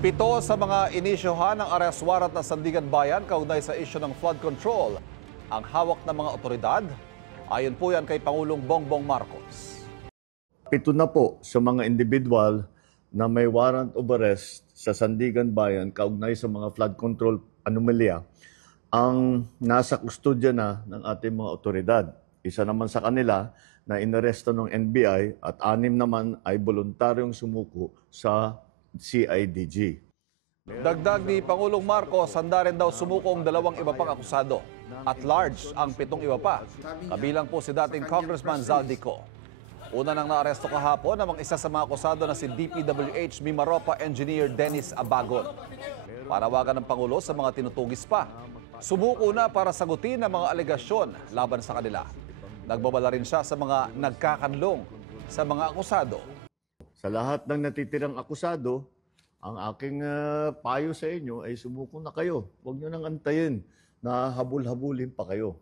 Pito sa mga inisyohan ng arrest warrant ng Sandigan Bayan kaugnay sa isyu ng flood control ang hawak ng mga otoridad. Ayon po yan kay Pangulong Bongbong Marcos. Pito na po sa mga individual na may warrant of arrest sa Sandigan Bayan kaugnay sa mga flood control anomalya ang nasa kustodya na ng ating mga otoridad. Isa naman sa kanila na inaresto ng NBI at 6 naman ay voluntaryong sumuko sa CIDG. Dagdag ni Pangulong Marcos, handa rin daw sumuko ang 2 iba pang akusado. At large ang 7 iba pa. Kabilang po si dating Congressman Zaldico. Una nang naaresto kahapon namang isa sa mga akusado na si DPWH Mimaropa Engineer Dennis Abagon. Panawagan ng Pangulo sa mga tinutugis pa. Sumuko na para sagutin ang mga alegasyon laban sa kanila. Nagbabala rin siya sa mga nagkakanlong sa mga akusado. Sa lahat ng natitirang akusado, ang aking payo sa inyo ay sumuko na kayo. Huwag nyo nang antayin na habul-habulin pa kayo.